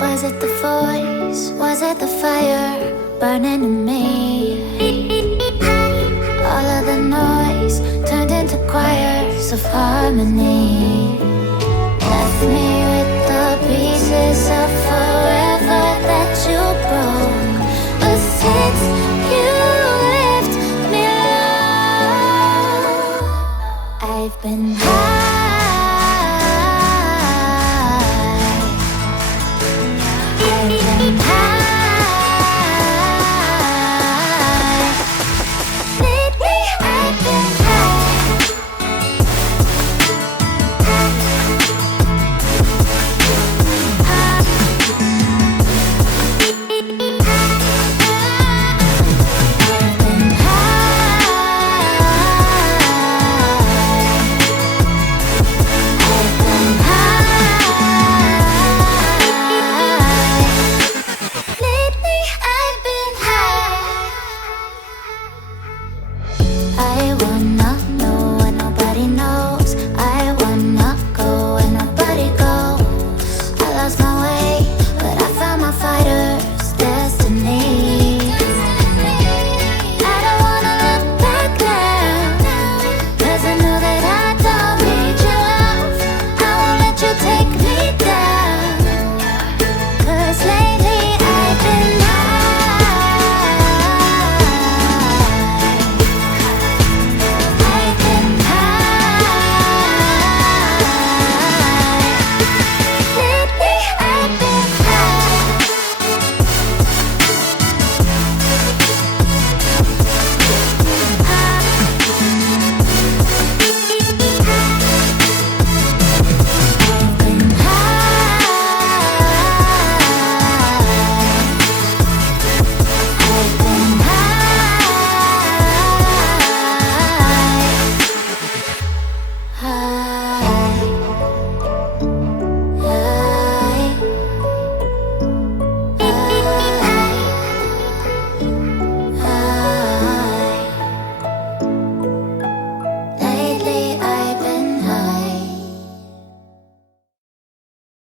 Was it the voice? Was it the fire burning in me? All of the noise turned into choirs of harmony. Left me with the pieces of forever that you broke. But since you left me alone, I've been